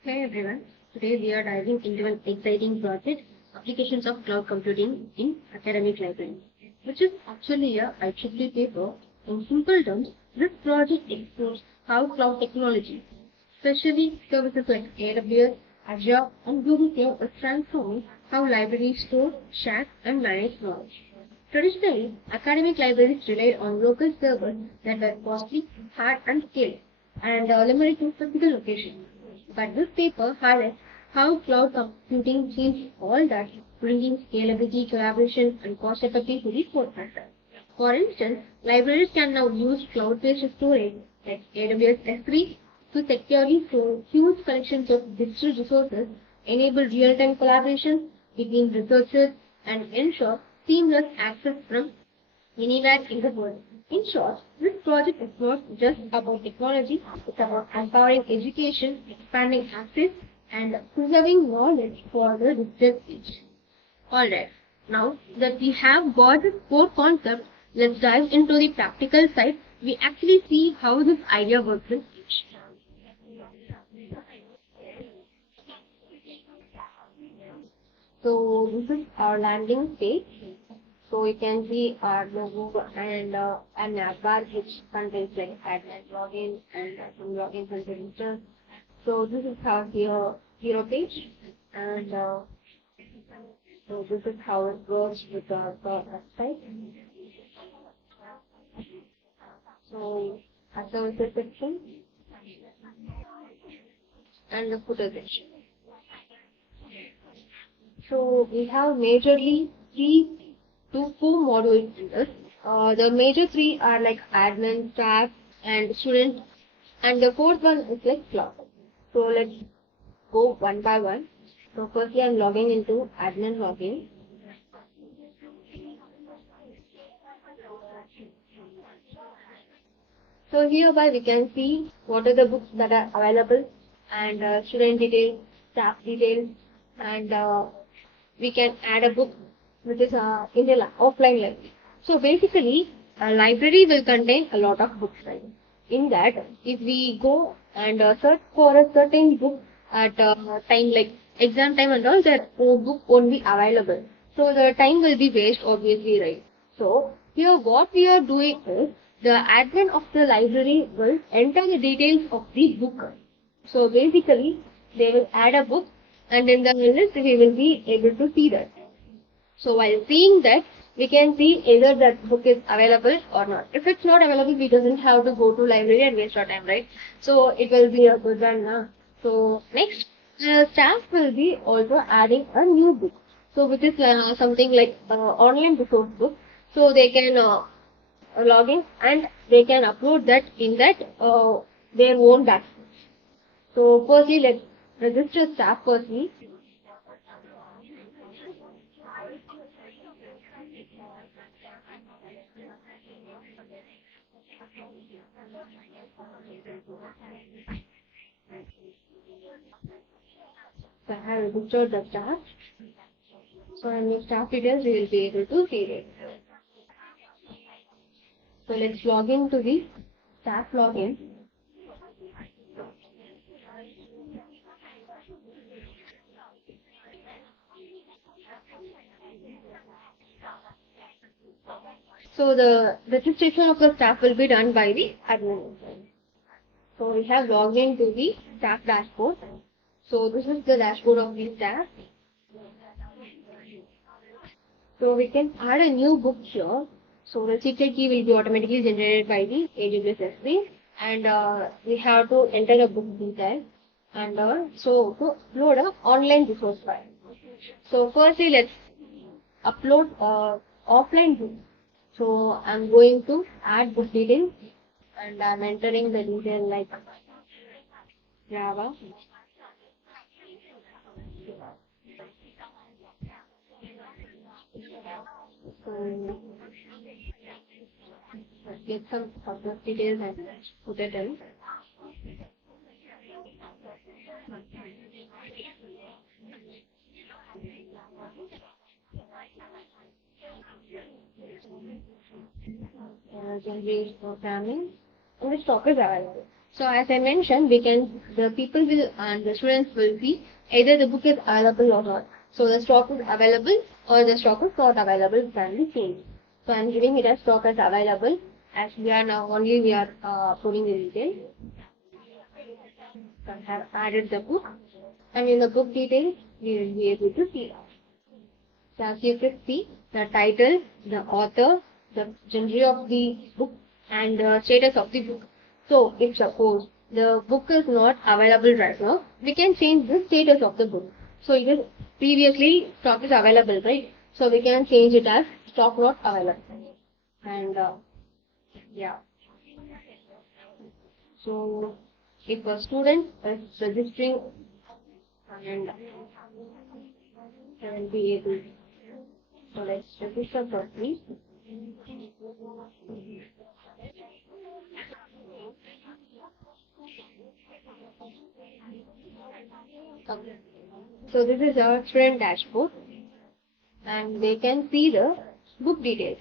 Hey everyone, today we are diving into an exciting project, applications of cloud computing in academic library, which is actually a IEEE paper. In simple terms, this project explores how cloud technology, especially services like AWS, Azure, and Google Cloud, is transforming how libraries store, share, and manage knowledge. Traditionally, academic libraries relied on local servers that were costly, hard, and scaled, and limited to physical locations. But this paper highlights how cloud computing changed all that, bringing scalability, collaboration, and cost effectiveness to the forefront. For instance, libraries can now use cloud-based storage like AWS S3 to securely store huge collections of digital resources, enable real-time collaboration between researchers, and ensure seamless access from anywhere in the world. In short, this project is not just about technology, it's about empowering education, expanding access, and preserving knowledge for the digital age. Alright, now that we have got the core concept, let's dive into the practical side. We actually see how this idea works in each. So this is our landing page. So you can see our logo and a navbar which contains like admin login and some login credentials. So this is our hero page, and so this is how it works with the website. So a services section and the footer section. So we have majorly three to four modules in this. The major three are like admin, staff, and student, and the fourth one is like cloud. So let's go one by one. So firstly, I'm logging into admin login. So hereby we can see what are the books that are available, and student details, staff details, and we can add a book which is in the offline library. So basically, a library will contain a lot of books, right? In that, if we go and search for a certain book at time like exam time and all, that book won't be available. So the time will be waste, obviously, right? So here what we are doing is the admin of the library will enter the details of the book. So basically, they will add a book, and in the list we will be able to see that. So while seeing that, we can see either that book is available or not. If it's not available, we doesn't have to go to library and waste our time, right? So it will be a good one. So next, staff will be also adding a new book. So which is something like online resource book. So they can log in and they can upload that in that their own dashboard. So firstly, let's register staff firstly. So I have registered the staff. So in the staff details, we will be able to see it. So let's log in to the staff login. So the registration of the staff will be done by the admin. So we have logged into the staff dashboard. So this is the dashboard of the staff. So we can add a new book here. So the secret key will be automatically generated by the AWS S3, and we have to enter a book detail, and so to upload a online resource file. So firstly, let's upload offline book. So I'm going to add book details, and I'm entering the detail like Java. So get some of the details and put it in. Generate programming, and the stock is available. So as I mentioned, the people will and the students will see either the book is available or not. So the stock is available or the stock is not available can be changed. So I'm giving it as stock as available as we are putting the details. So I have added the book and in the book details we will be able to see. So as you can see the title, the author, the genre of the book and the status of the book. So if suppose the book is not available right now, we can change the status of the book. So it is previously stock is available, right? So we can change it as stock not available. And yeah, so if a student is registering and they will be able, so let's register firstly. Okay. So this is our student dashboard and they can see the book details.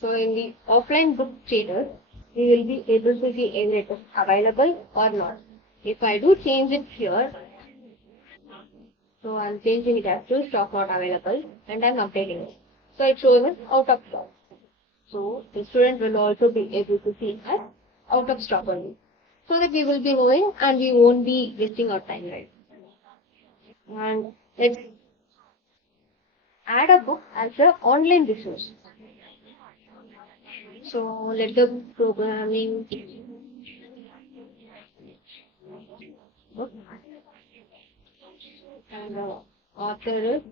So in the offline book status, we will be able to see either it is available or not. If I do change it here, so I'm changing it as to stock not available and I'm updating it. So it shows us out of stock. So the student will also be able to see as out of stock only. So that we will be knowing and we won't be wasting our time, right? And let's add a book as an online resource. So let the programming book and the author is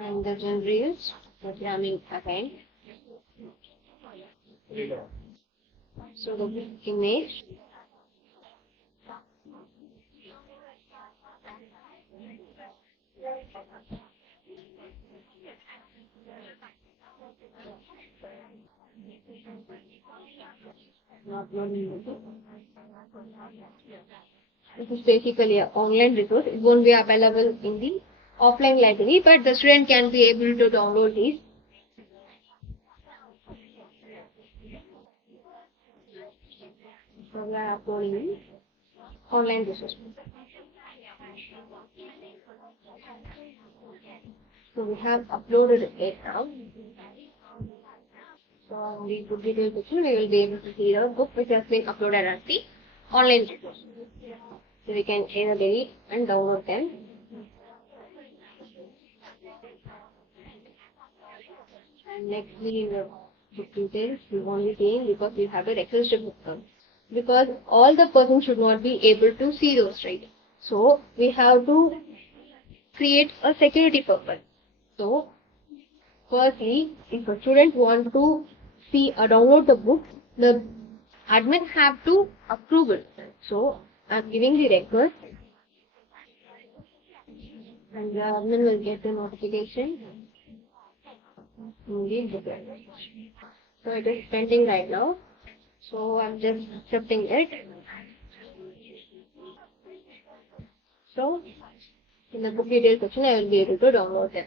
and the genre is programming again. So the book image not known. This is basically an online resource. It won't be available in the offline library, but the student can be able to download these. So we are uploading online resource. So we have uploaded it now. So on the book details section, we will be able to see the book which has been uploaded as the online resource. So we can either delete and download them. And nextly in the book details, we won't be seeing because we have a requested book term. Because all the persons should not be able to see those, right? So we have to create a security purpose. So firstly, if a student want to see or download the book, the admin have to approve it. So I'm giving the request and the admin will get the notification in the book. So it is pending right now. So I'm just accepting it. So in the book details section, I will be able to download them.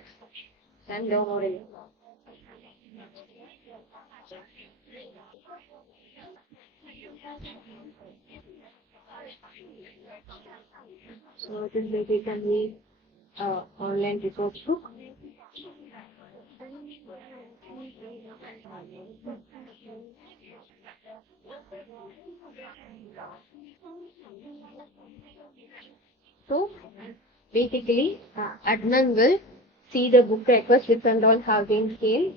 And downloading it. So it is basically online resource book. So basically, admin will see the book request which and all have been saved,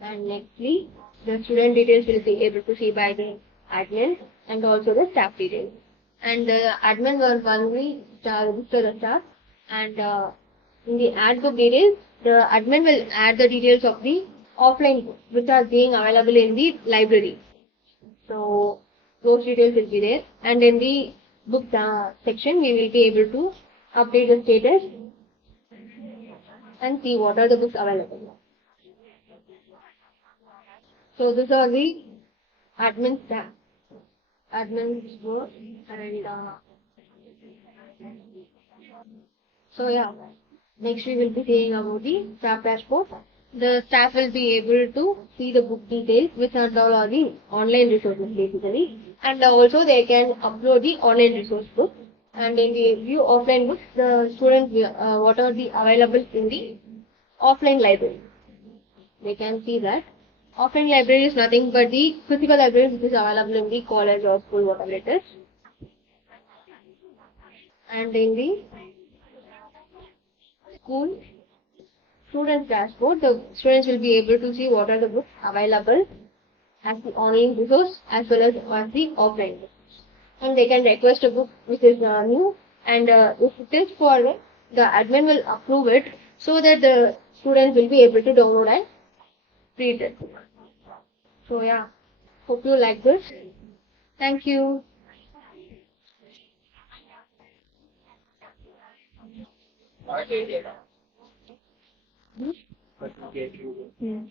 and nextly the student details will be able to see by the admin and also the staff details. And the admin will only register the staff, and in the ad book details, the admin will add the details of the offline books which are being available in the library. So those details will be there, and in the book section, we will be able to update the status and see what are the books available. So these are the admin tab, admin's work, and so yeah. Next we will be seeing about the staff dashboard. The staff will be able to see the book details, which are all the online resources basically, and also they can upload the online resource book. And in the view offline books, the students will, what are the available in the offline library. They can see that. Offline library is nothing but the physical library which is available in the college or school, whatever it is. And in the school students dashboard, the students will be able to see what are the books available as the online resource as well as the offline resource. And they can request a book which is new, and if it is for the admin will approve it so that the students will be able to download and read it. So yeah, hope you like this. Thank you. Hmm?